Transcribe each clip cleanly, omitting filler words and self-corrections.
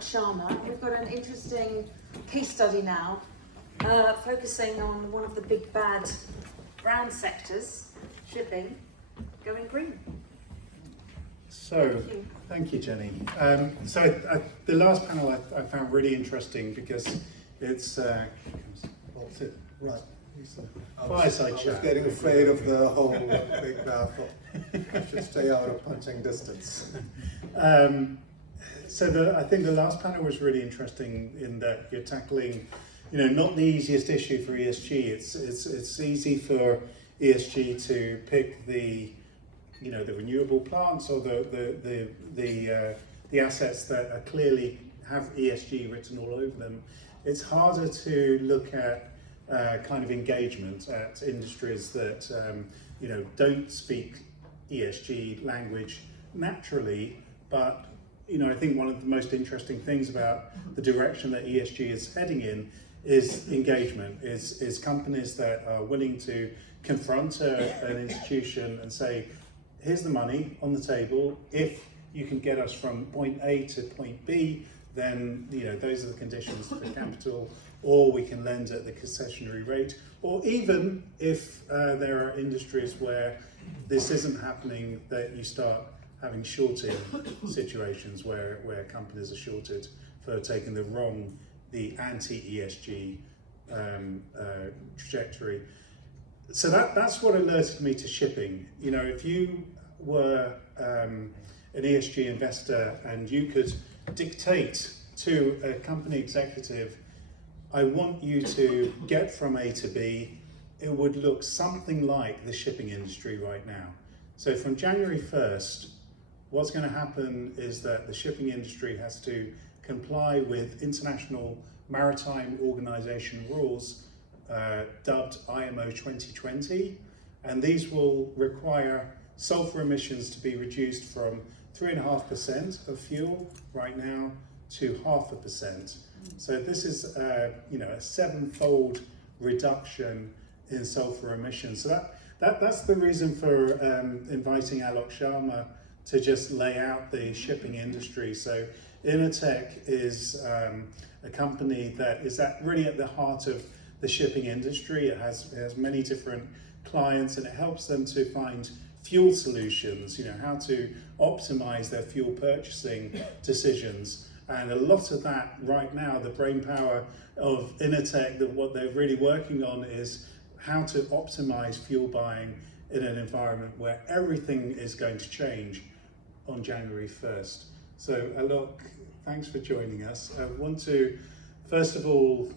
Alok Sharma. We've got an interesting case study now, focusing on one of the big bad brown sectors, shipping, going green. So, thank you, Jenny. The last panel I found really interesting because it's fireside chat. I was getting afraid of the whole big mouth. I should stay out of punching distance. I think the last panel was really interesting in that you're tackling, not the easiest issue for ESG. It's easy for ESG to pick the renewable plants or the assets that are clearly have ESG written all over them. It's harder to look at kind of engagement at industries that don't speak ESG language naturally, but I think one of the most interesting things about the direction that ESG is heading in is engagement, is companies that are willing to confront an institution and say, here's the money on the table. If you can get us from point A to point B, then those are the conditions for capital, or we can lend at the concessionary rate. Or even if there are industries where this isn't happening, that you start having shorting situations where companies are shorted for taking the anti-ESG trajectory. So that's what alerted me to shipping. If you were an ESG investor and you could dictate to a company executive, I want you to get from A to B, it would look something like the shipping industry right now. So from January 1st, what's going to happen is that the shipping industry has to comply with International Maritime Organization rules, dubbed IMO 2020, and these will require sulfur emissions to be reduced from 3.5% of fuel right now to 0.5%. So this is a 7-fold reduction in sulfur emissions. So that's the reason for inviting Alok Sharma to just lay out the shipping industry. So Innertech is a company that is really at the heart of the shipping industry. It has many different clients, and it helps them to find fuel solutions, how to optimize their fuel purchasing decisions. And a lot of that right now, the brainpower of Innertech, what they're really working on is how to optimize fuel buying in an environment where everything is going to change on January 1st. So Alok, thanks for joining us. I want to, first of all,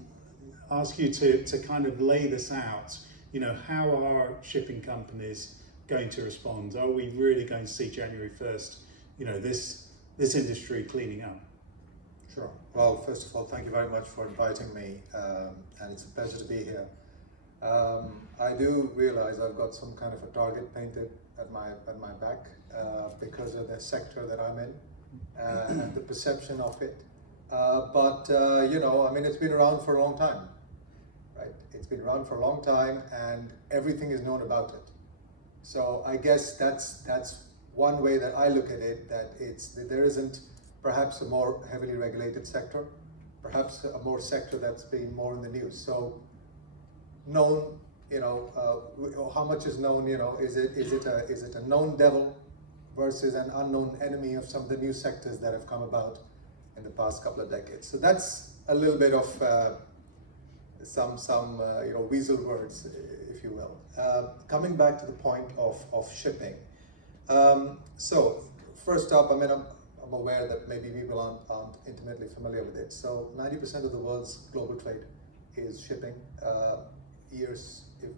ask you to kind of lay this out. How are shipping companies going to respond? Are we really going to see January 1st, this industry cleaning up? Sure. Well, first of all, thank you very much for inviting me, and it's a pleasure to be here. I do realize I've got some kind of a target painted at my back because of the sector that I'm in and the perception of it. But it's been around for a long time, right? It's been around for a long time, and everything is known about it. So I guess that's one way that I look at it, that there isn't perhaps a more heavily regulated sector, perhaps a more sector that's been more in the news. So known, how much is known, is it a known devil versus an unknown enemy of some of the new sectors that have come about in the past couple of decades. So that's a little bit of some weasel words, if you will. Coming back to the point of shipping. So first up, I'm aware that maybe people aren't intimately familiar with it. So 90% of the world's global trade is shipping.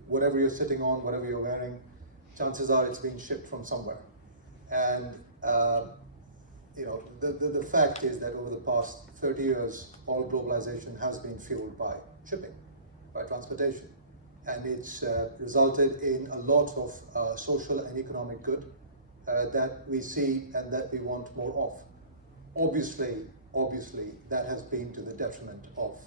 Whatever you're sitting on, whatever you're wearing, chances are it's being shipped from somewhere. And the fact is that over the past 30 years, all globalization has been fueled by shipping, by transportation. And it's resulted in a lot of social and economic good that we see and that we want more of. Obviously, that has been to the detriment of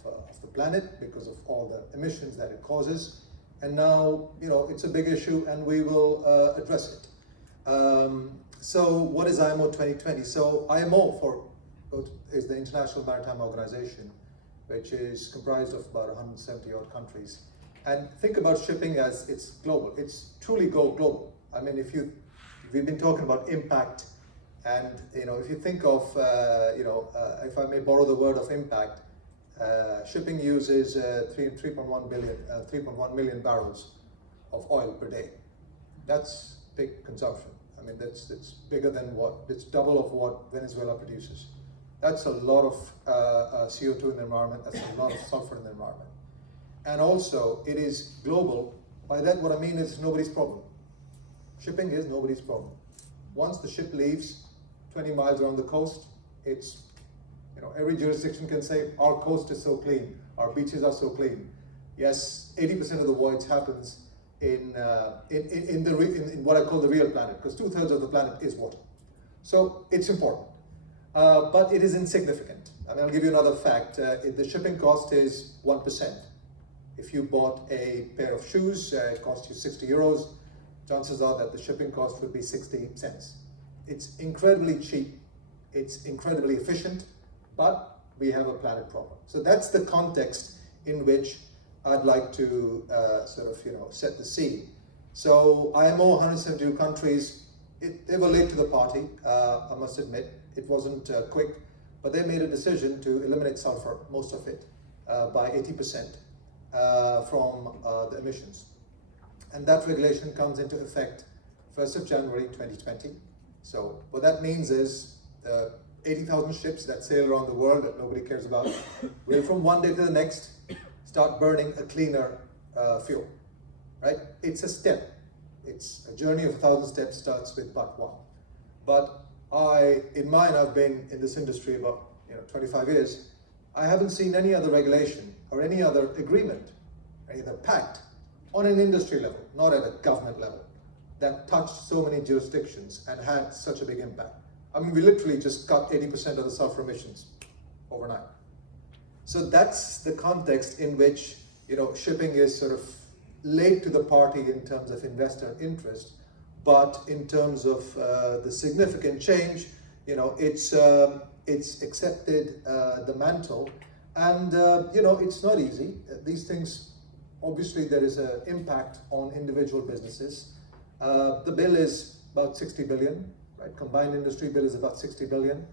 the planet because of all the emissions that it causes. And now, it's a big issue, and we will address it. So what is IMO 2020? So IMO, for is the International Maritime Organization, which is comprised of about 170 odd countries. And think about shipping as it's global. It's truly global. I mean, we've been talking about impact, and if you think of, if I may borrow the word of impact, shipping uses 3.1 million barrels of oil per day. That's big consumption. I mean, it's bigger than it's double of what Venezuela produces. That's a lot of CO2 in the environment. That's a lot of sulfur in the environment. And also, it is global. By that, what I mean is nobody's problem. Shipping is nobody's problem. Once the ship leaves 20 miles around the coast, it's, every jurisdiction can say, our coast is so clean, our beaches are so clean. Yes, 80% of the voyage happens in what I call the real planet, because 2/3 of the planet is water. So it's important, but it is insignificant. And I'll give you another fact. The shipping cost is 1%. If you bought a pair of shoes, it cost you 60 euros. Chances are that the shipping cost would be 60 cents. It's incredibly cheap, it's incredibly efficient, but we have a planet problem. So that's the context in which I'd like to set the scene. So IMO, 172 countries, they were late to the party, I must admit. It wasn't quick, but they made a decision to eliminate sulfur, most of it, by 80% from the emissions. And that regulation comes into effect 1st of January 2020. So what that means is 80,000 ships that sail around the world that nobody cares about will from one day to the next start burning a cleaner fuel, right? It's a step. It's a journey of 1,000 steps, starts with but one. But I've been in this industry about 25 years. I haven't seen any other regulation or any other agreement, any other pact on an industry level, not at a government level, that touched so many jurisdictions and had such a big impact. I mean, we literally just cut 80% of the sulfur emissions overnight. So that's the context in which shipping is sort of late to the party in terms of investor interest, but in terms of the significant change, it's accepted the mantle, and it's not easy. These things, obviously, there is an impact on individual businesses. The bill is about 60 billion, right? Combined industry bill is about 60 billion.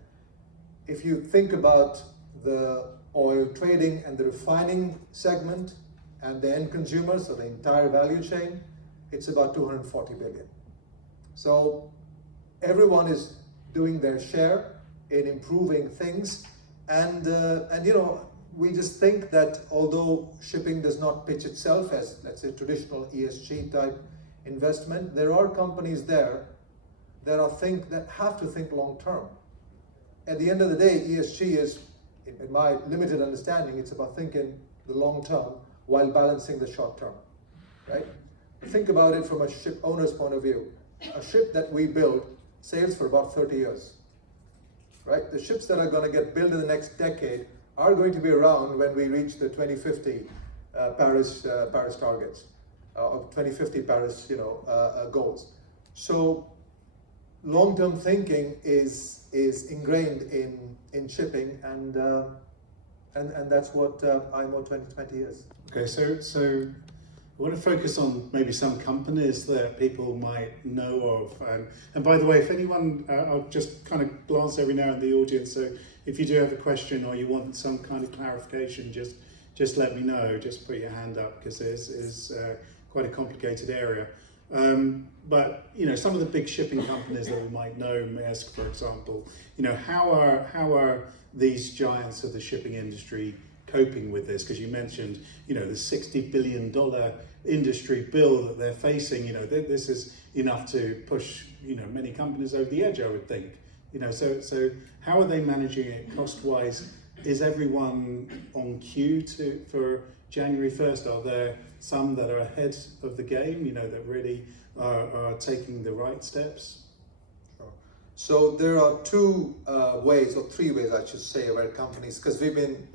If you think about the oil trading and the refining segment and the end consumer, so the entire value chain, it's about 240 billion. So everyone is doing their share in improving things, and we just think that although shipping does not pitch itself as, let's say, traditional ESG type investment, there are companies there that have to think long term. At the end of the day, ESG is, in my limited understanding, it's about thinking the long term while balancing the short term, right? Think about it from a ship owner's point of view. A ship that we build sails for about 30 years, right? The ships that are going to get built in the next decade are going to be around when we reach the 2050 Paris targets, or 2050 Paris goals. So long-term thinking is ingrained in shipping, and that's what IMO 2020 is. Okay, so I want to focus on maybe some companies that people might know of. And by the way, if anyone, I'll just kind of glance every now in the audience, so if you do have a question or you want some kind of clarification, just let me know, just put your hand up, because it's quite a complicated area. But some of the big shipping companies that we might know, Maersk, for example, how are these giants of the shipping industry coping with this? Because you mentioned, the $60 billion industry bill that they're facing. This is enough to push, many companies over the edge, I would think. So how are they managing it cost-wise? Is everyone on cue for January 1st? Are there some that are ahead of the game, that really are taking the right steps? Sure. So there are two ways, or three ways I should say, where companies, because we've been,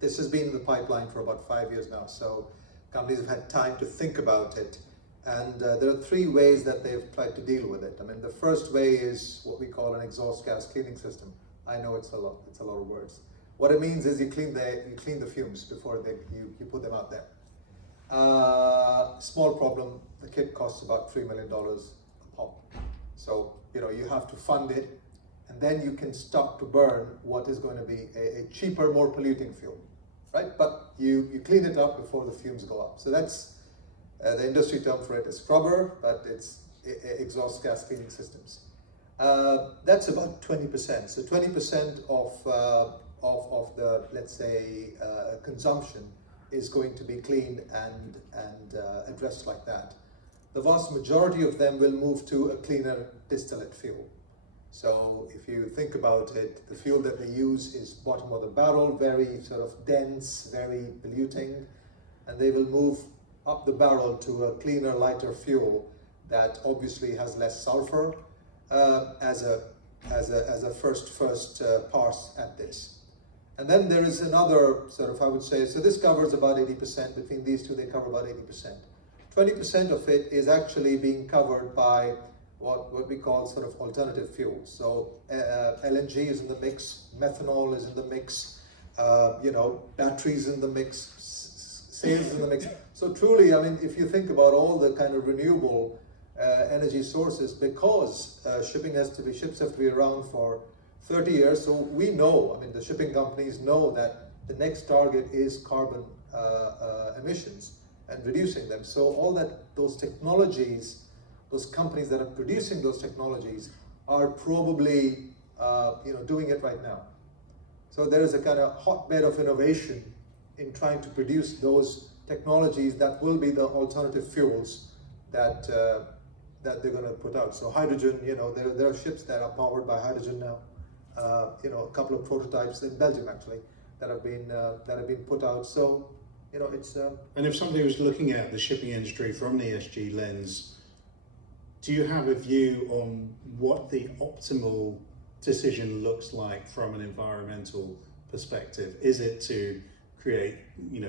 this has been in the pipeline for about 5 years now, so companies have had time to think about it. And there are three ways that they've tried to deal with it. I mean, the first way is what we call an exhaust gas cleaning system, I know it's a lot of words. What it means is you clean the fumes before you put them out there. Small problem, the kit costs about $3 million a pop. So, you have to fund it, and then you can start to burn what is going to be a cheaper, more polluting fuel, right? But you clean it up before the fumes go up. So that's the industry term for it is scrubber, but it's exhaust gas cleaning systems. That's about 20%. So 20% of the, let's say, consumption is going to be cleaned and addressed like that. The vast majority of them will move to a cleaner distillate fuel. So if you think about it, the fuel that they use is bottom of the barrel, very sort of dense, very polluting, and they will move up the barrel to a cleaner, lighter fuel that obviously has less sulfur as a first pass at this. And then there is another sort of, I would say, so this covers about 80%. Between these two, they cover about 80%. 20% of it is actually being covered by what we call sort of alternative fuels. So LNG is in the mix, methanol is in the mix, batteries in the mix, sales in the mix. So truly, I mean, if you think about all the kind of renewable energy sources, because ships have to be around for 30 years. So we know, I mean, the shipping companies know that the next target is carbon emissions and reducing them. So all those technologies, those companies that are producing those technologies are probably, doing it right now. So there is a kind of hotbed of innovation in trying to produce those technologies that will be the alternative fuels that they're going to put out. So hydrogen, there are ships that are powered by hydrogen now. A couple of prototypes in Belgium actually that have been put out. So, it's. And if somebody was looking at the shipping industry from an ESG lens, do you have a view on what the optimal decision looks like from an environmental perspective? Is it to create,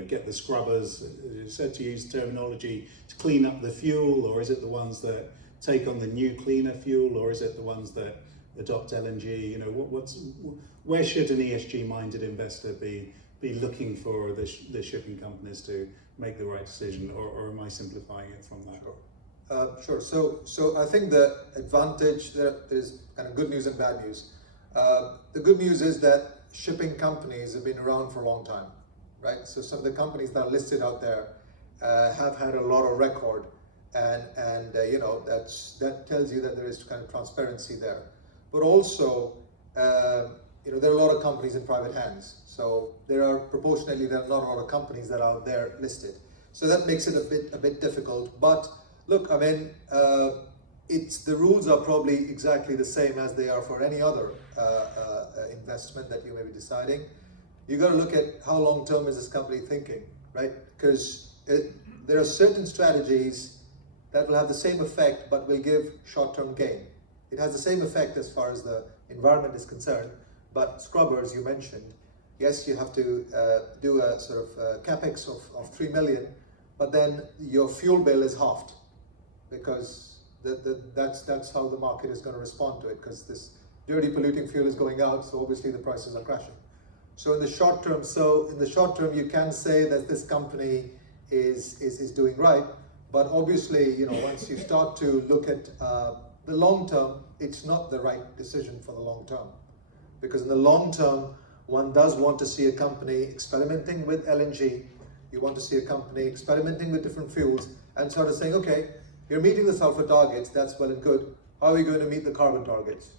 get the scrubbers, as you said, to use terminology, to clean up the fuel, or is it the ones that take on the new cleaner fuel, or is it the ones that adopt LNG? Where should an ESG-minded investor be looking for the shipping companies to make the right decision, or am I simplifying it from that? Sure. So I think the advantage, there's kind of good news and bad news. The good news is that shipping companies have been around for a long time, right? So some of the companies that are listed out there have had a lot of record, and that tells you that there is kind of transparency there. But also, there are a lot of companies in private hands. So there are not a lot of companies that are out there listed. So that makes it a bit difficult. But look, I mean, the rules are probably exactly the same as they are for any other investment that you may be deciding. You got to look at how long term is this company thinking, right? Because there are certain strategies that will have the same effect but will give short-term gain. It has the same effect as far as the environment is concerned, but scrubbers you mentioned, yes, you have to do a sort of capex of 3 million, but then your fuel bill is halved, because that's how the market is going to respond to it, because this dirty polluting fuel is going out, so obviously the prices are crashing. So in the short term, you can say that this company is doing right, but obviously, once you start to look at the long term, it's not the right decision for the long term, because in the long term, one does want to see a company experimenting with LNG. You want to see a company experimenting with different fuels and sort of saying, okay, you're meeting the sulfur targets, that's well and good. How are you going to meet the carbon targets,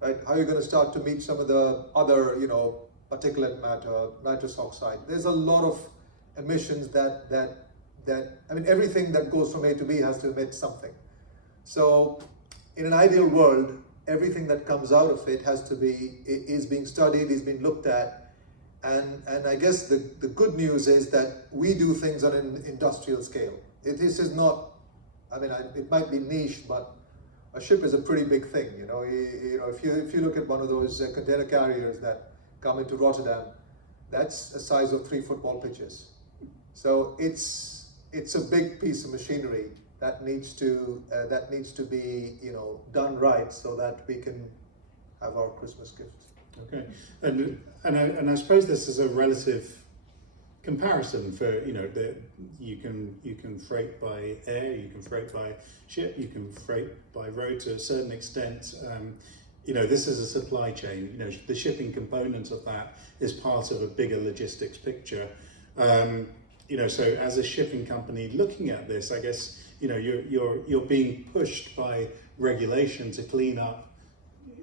right? How are you going to start to meet some of the other, particulate matter, nitrous oxide? There's a lot of emissions that everything that goes from A to B has to emit something. So in an ideal world, everything that comes out of it is being studied, is being looked at, and I guess the good news is that we do things on an industrial scale. This is not, it might be niche, but a ship is a pretty big thing. If you look at one of those container carriers that come into Rotterdam, that's the size of 3 football pitches. So it's a big piece of machinery that needs to be done right, so that we can have our Christmas gift. Okay, and I suppose this is a relative comparison for, you know, that you can freight by air, you can freight by ship, you can freight by road to a certain extent. You know, this is a supply chain. You know, the shipping component of that is part of a bigger logistics picture. You know, so as a shipping company looking at this, I guess, you know, you're being pushed by regulation to clean up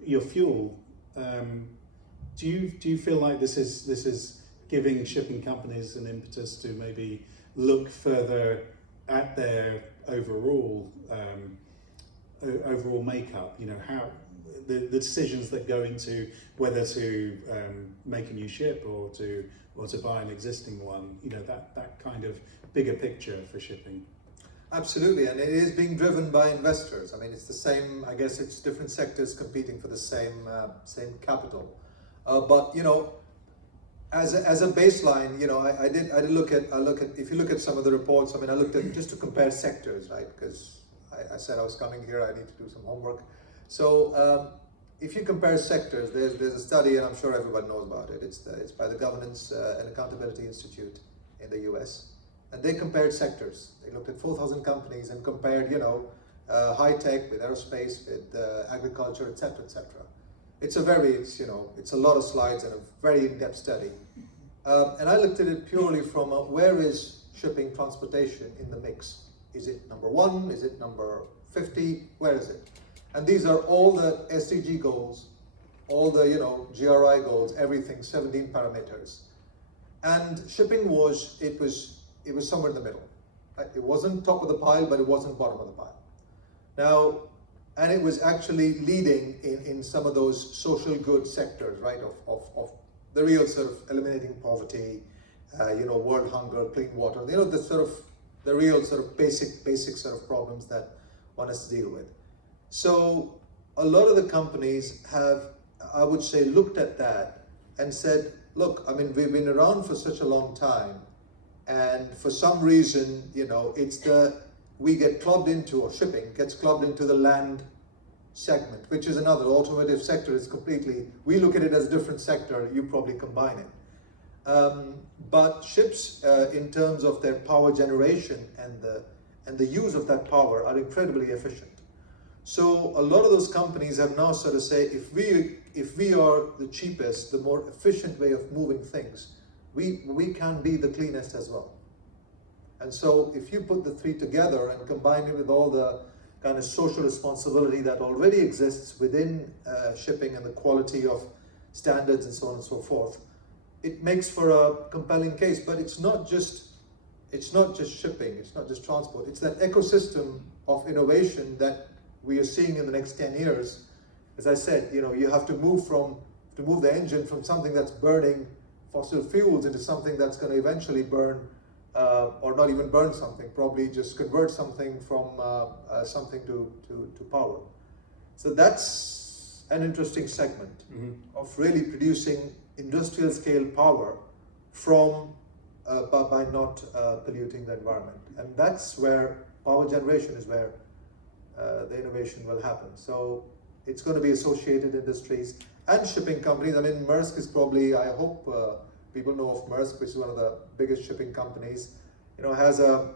your fuel. Do you feel like this is giving shipping companies an impetus to maybe look further at their overall makeup? You know, how the decisions that go into whether to make a new ship or to buy an existing one. You know, that kind of bigger picture for shipping. Absolutely, and it is being driven by investors. I mean, it's the same. I guess it's different sectors competing for the same capital. But you know, as a baseline, you know, I did look at if you look at some of the reports. I mean, I looked at just to compare sectors, right? Because I said I was coming here. I need to do some homework. So if you compare sectors, there's a study, and I'm sure everyone knows about it. It's by the Governance and Accountability Institute in the U.S. And they compared sectors. They looked at 4,000 companies and compared, you know, high tech with aerospace, with agriculture, etc., etc. It's a lot of slides and a very in-depth study. And I looked at it purely from where is shipping transportation in the mix? Is it number 1? Is it number 50? Where is it? And these are all the SDG goals, all the, you know, GRI goals, everything, 17 parameters. And shipping was somewhere in the middle. Right? It wasn't top of the pile, but it wasn't bottom of the pile. Now, and it was actually leading in some of those social good sectors, right, of the real sort of eliminating poverty, you know, world hunger, clean water, you know, the real sort of basic sort of problems that one has to deal with. So a lot of the companies have, I would say, looked at that and said, look, I mean, we've been around for such a long time, and for some reason, you know, we get clubbed into, or shipping gets clubbed into the land segment, which is another. Automotive sector is completely, we look at it as a different sector, you probably combine it. But ships, in terms of their power generation and the use of that power, are incredibly efficient. So a lot of those companies have now sort of say, if we are the cheapest, the more efficient way of moving things, we can be the cleanest as well. And so if you put the three together and combine it with all the kind of social responsibility that already exists within shipping and the quality of standards and so on and so forth, it makes for a compelling case. But it's not just shipping, it's not just transport, it's that ecosystem of innovation that we are seeing in the next 10 years. As I said, you know, you have to move the engine from something that's burning fossil fuels into something that's going to eventually burn, or not even burn something, probably just convert something from something to power. So that's an interesting segment of really producing industrial scale power from by not polluting the environment. And that's where power generation is where the innovation will happen. So it's going to be associated industries and shipping companies. I mean, Maersk is probably, I hope people know of Maersk, which is one of the biggest shipping companies, you know, has a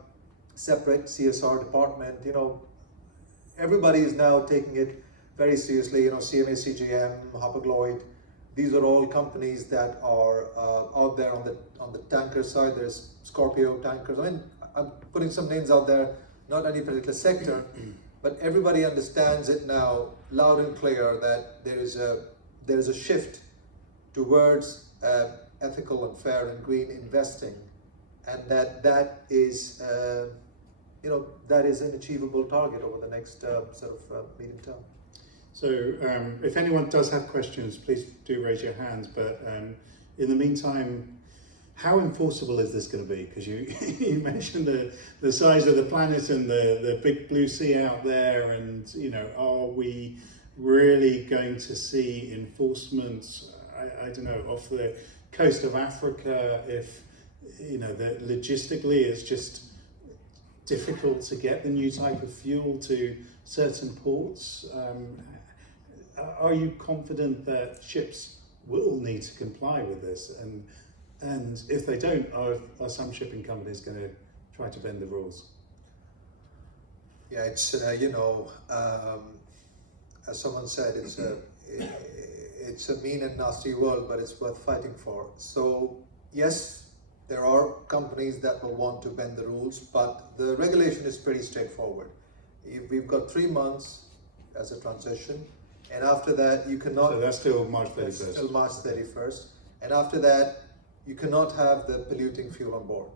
separate CSR department. You know, everybody is now taking it very seriously. You know, CMA CGM, Hapag-Lloyd, these are all companies that are out there on the tanker side. There's Scorpio Tankers. I mean, I'm putting some names out there, not any particular sector, but everybody understands it now, loud and clear, that there is a shift towards ethical and fair and green investing, and that is that is an achievable target over the next medium term. So if anyone does have questions, please do raise your hands. But in the meantime, how enforceable is this going to be? Because you mentioned the size of the planet and the big blue sea out there, and you know, are we really going to see enforcement? I don't know, off the coast of Africa, if you know that logistically it's just difficult to get the new type of fuel to certain ports. Are you confident that ships will need to comply with this, and if they don't, are some shipping companies going to try to bend the rules? Yeah, it's as someone said, it's a mean and nasty world, but it's worth fighting for. So yes, there are companies that will want to bend the rules, but the regulation is pretty straightforward. We've got 3 months as a transition, and after that you cannot. So that's still March 31st. That's still March 31st, and after that you cannot have the polluting fuel on board.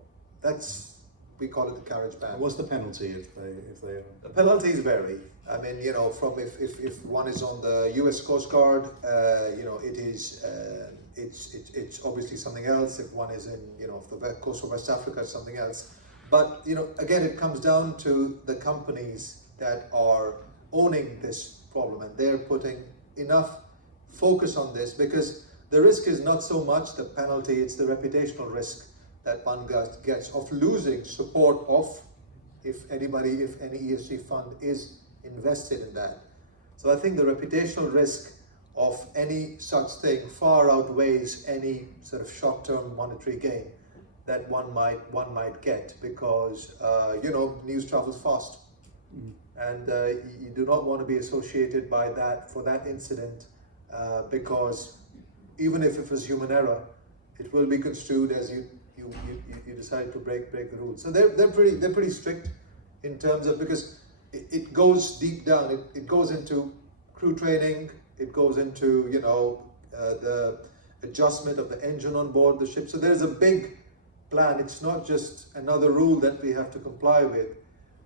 We call it the carriage ban. What's the penalty if they? The penalties vary. I mean, from if one is on the U.S. Coast Guard, it's obviously something else. If one is in the coast of West Africa, it's something else. But again, it comes down to the companies that are owning this problem, and they're putting enough focus on this, because the risk is not so much the penalty; it's the reputational risk that one gets of losing support of, if any ESG fund is invested in that. So I think the reputational risk of any such thing far outweighs any sort of short-term monetary gain that one might get, because news travels fast, and you do not want to be associated by that for that incident, because even if it was human error, it will be construed as you decide to break the rules. So they're pretty strict in terms of, because it goes deep down. It goes into crew training. It goes into the adjustment of the engine on board the ship. So there's a big plan. It's not just another rule that we have to comply with.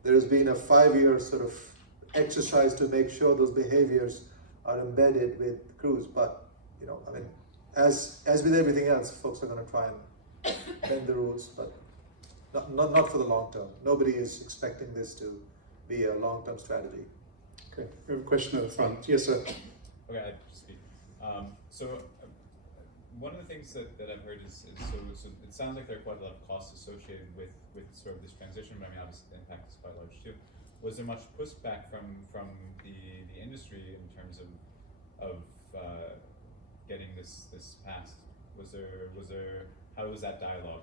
There has been a 5-year sort of exercise to make sure those behaviors are embedded with crews. But as with everything else, folks are going to try and bend the rules, but not for the long term. Nobody is expecting this to be a long-term strategy. Okay, we have a question at the front. Yes, sir. Okay, I speak. One of the things that I've heard is so it sounds like there are quite a lot of costs associated with sort of this transition, but I mean obviously the impact is quite large too. Was there much pushback from the industry in terms of getting this passed? Was there how was that dialogue?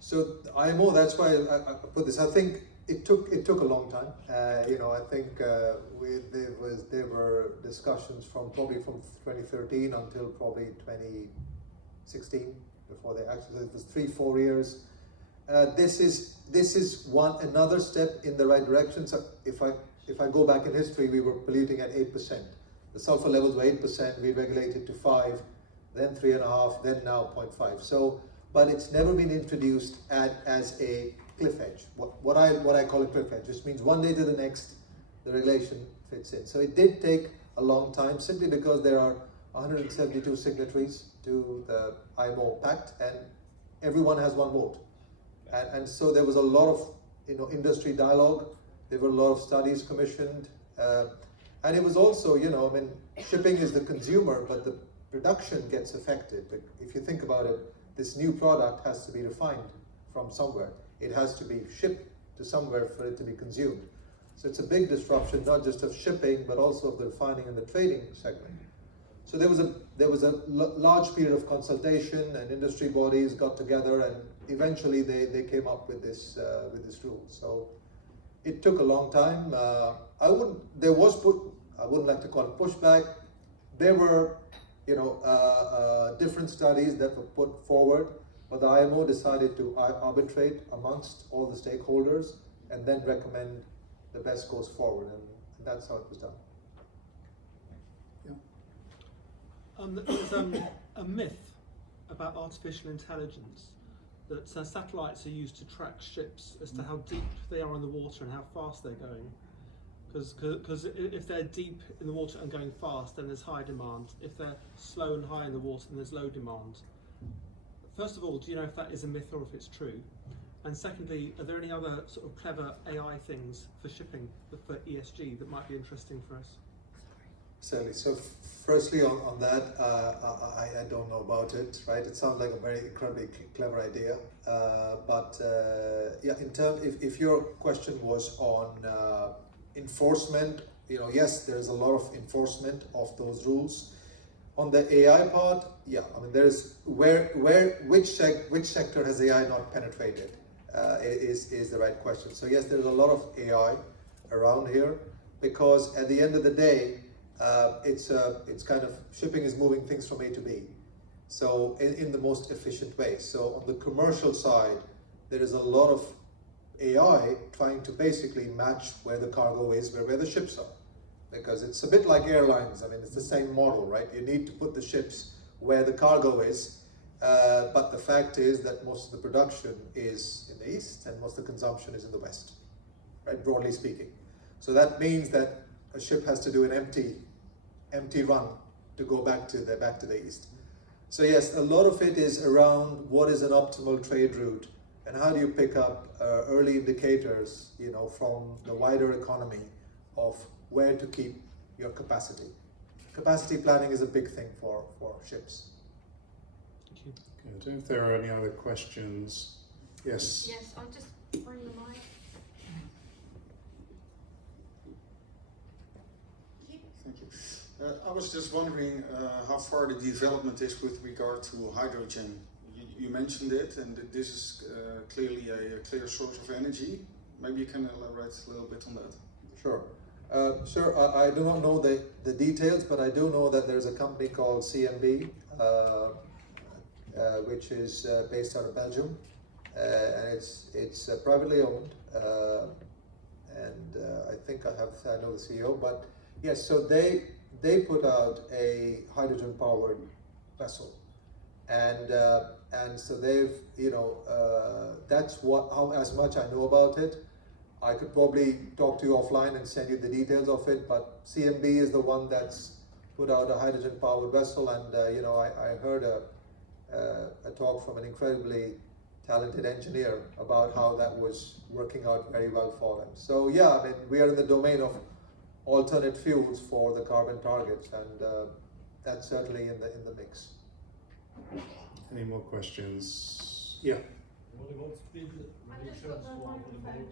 So IMO, that's why I put this. I think it took a long time. I think there were discussions from 2013 until probably 2016 before they actually. It was 3-4 years. This is another step in the right direction. So if I go back in history, we were polluting at 8%. The sulfur levels were 8%. We regulated to 5%, then 3.5%, then now 0.5%. So, but it's never been introduced as a cliff edge. What I call a cliff edge just means one day to the next, the regulation fits in. So it did take a long time, simply because there are 172 signatories to the IMO Pact, and everyone has one vote. And so there was a lot of industry dialogue. There were a lot of studies commissioned, and it was also shipping is the consumer, but the production gets affected. But if you think about it, this new product has to be refined from somewhere. It has to be shipped to somewhere for it to be consumed. So it's a big disruption, not just of shipping, but also of the refining and the trading segment. So there was a large period of consultation, and industry bodies got together, and eventually they came up with this rule. So it took a long time. I wouldn't like to call it pushback. There were different studies that were put forward, but the IMO decided to arbitrate amongst all the stakeholders and then recommend the best course forward, and that's how it was done. There's a myth about artificial intelligence that satellites are used to track ships as to how deep they are in the water and how fast they're going. Because if they're deep in the water and going fast, then there's high demand. If they're slow and high in the water, then there's low demand. First of all, do you know if that is a myth or if it's true? And secondly, are there any other sort of clever AI things for shipping, for ESG, that might be interesting for us? Certainly. So firstly on that, I don't know about it, right? It sounds like a very incredibly clever idea. In terms, if your question was on enforcement, yes, there's a lot of enforcement of those rules. On the AI part, yeah, I mean, there's which sector has AI not penetrated is the right question. So yes, there's a lot of AI around here, because at the end of the day, it's kind of, shipping is moving things from A to B, so in the most efficient way. So on the commercial side, there is a lot of AI trying to basically match where the cargo is, where the ships are. Because it's a bit like airlines. I mean, it's the same model, right? You need to put the ships where the cargo is, but the fact is that most of the production is in the east and most of the consumption is in the west, right? Broadly speaking. So that means that a ship has to do an empty run to go back to the east. So yes, a lot of it is around what is an optimal trade route and how do you pick up early indicators, you know, from the wider economy of where to keep your capacity. Capacity planning is a big thing for ships. Thank you. Okay, I don't know if there are any other questions. Yes. Yes, I'll just bring the mic. Thank you. I was just wondering how far the development is with regard to hydrogen. You mentioned it, and this is clearly a clear source of energy. Maybe you can elaborate a little bit on that. Sure. Sure, I do not know the details, but I do know that there's a company called CMB, which is based out of Belgium, and it's privately owned, and I think I know the CEO. But yes, so they put out a hydrogen-powered vessel, and so they've, you know, that's as much I know about it. I could probably talk to you offline and send you the details of it, but CMB is the one that's put out a hydrogen-powered vessel, and you know, I heard a talk from an incredibly talented engineer about how that was working out very well for them. So yeah, I mean, we are in the domain of alternate fuels for the carbon targets, and that's certainly in the mix. Any more questions? Yeah. What about speed reductions for the boat?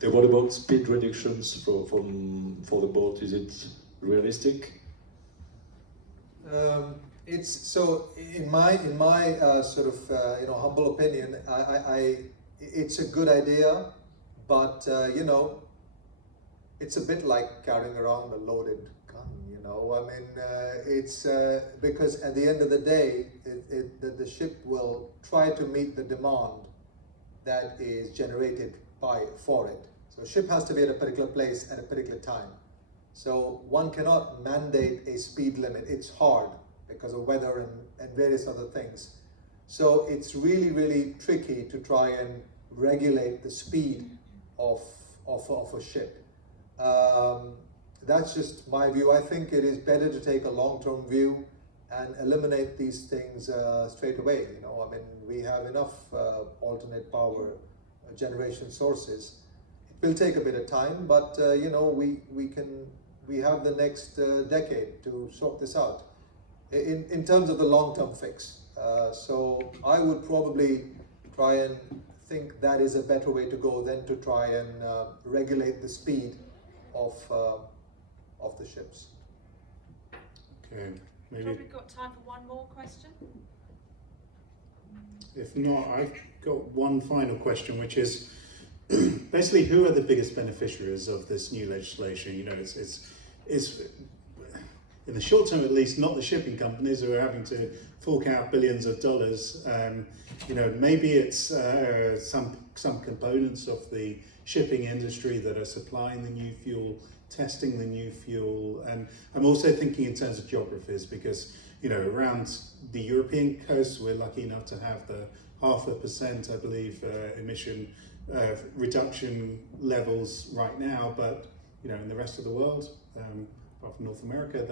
What about speed reductions for the boat? Is it realistic? It's so in my sort of you know, humble opinion, it's a good idea, but you know, it's a bit like carrying around a loaded gun. You know, I mean, it's because at the end of the day, the ship will try to meet the demand that is generated for it. So a ship has to be at a particular place at a particular time. So one cannot mandate a speed limit. It's hard because of weather and various other things. So it's really, really tricky to try and regulate the speed of a ship. That's just my view. I think it is better to take a long-term view and eliminate these things straight away. You know, I mean, we have enough alternate power generation sources. It will take a bit of time, but you know, we have the next decade to sort this out in terms of the long-term fix. So I would probably try and think that is a better way to go than to try and regulate the speed of the ships. Okay. We've Maybe. probably got time for one more question. If not, I've got one final question, which is basically, who are the biggest beneficiaries of this new legislation? You know, it's in the short term, at least, not the shipping companies who are having to fork out billions of dollars. You know, maybe it's some components of the shipping industry that are supplying the new fuel, testing the new fuel, and I'm also thinking in terms of geographies, because you know, around the European coast, we're lucky enough to have the 0.5%, I believe, emission reduction levels right now. But you know, in the rest of the world, apart from North America,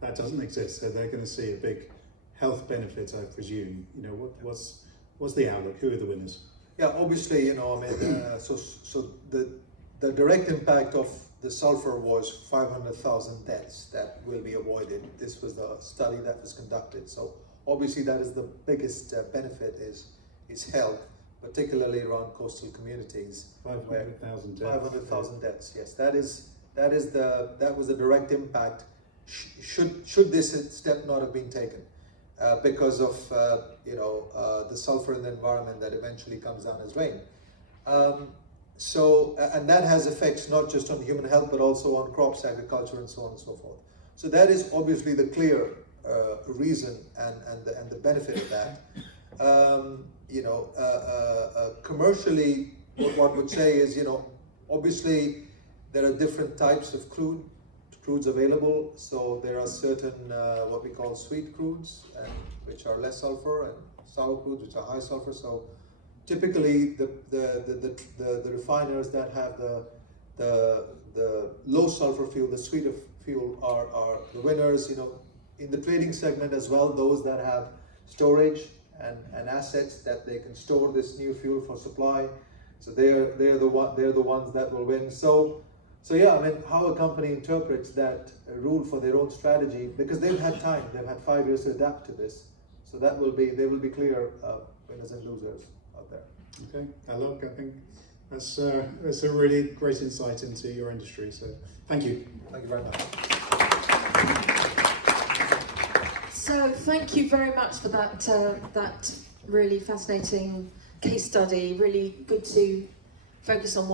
that doesn't exist. So they're going to see a big health benefit, I presume. You know, what's the outlook? Who are the winners? Yeah, obviously, you know, I mean, so the direct impact of the sulfur was 500,000 deaths that will be avoided. This was the study that was conducted. So obviously, that is the biggest benefit is health, particularly around coastal communities. 500,000 deaths. 500,000 deaths. Yes, that is That was the direct impact. Should this step not have been taken because of the sulfur in the environment that eventually comes down as rain. And that has effects not just on human health but also on crops, agriculture, and so on and so forth. So that is obviously the clear reason and the benefit of that. Commercially, what one would say is, obviously there are different types of crudes available. So there are certain what we call sweet crudes, which are less sulfur, and sour crudes, which are high sulfur. So typically, the refiners that have the low sulfur fuel, the sweeter fuel, are the winners. In the trading segment as well, those that have storage and assets that they can store this new fuel for supply. So they're the ones that will win. So yeah, I mean, how a company interprets that rule for their own strategy, because they've had time, they've had 5 years to adapt to this. So they will be clear winners and losers out there. Okay, Alok, I think that's a really great insight into your industry. So thank you. Thank you very much. So thank you very much for that really fascinating case study. Really good to focus on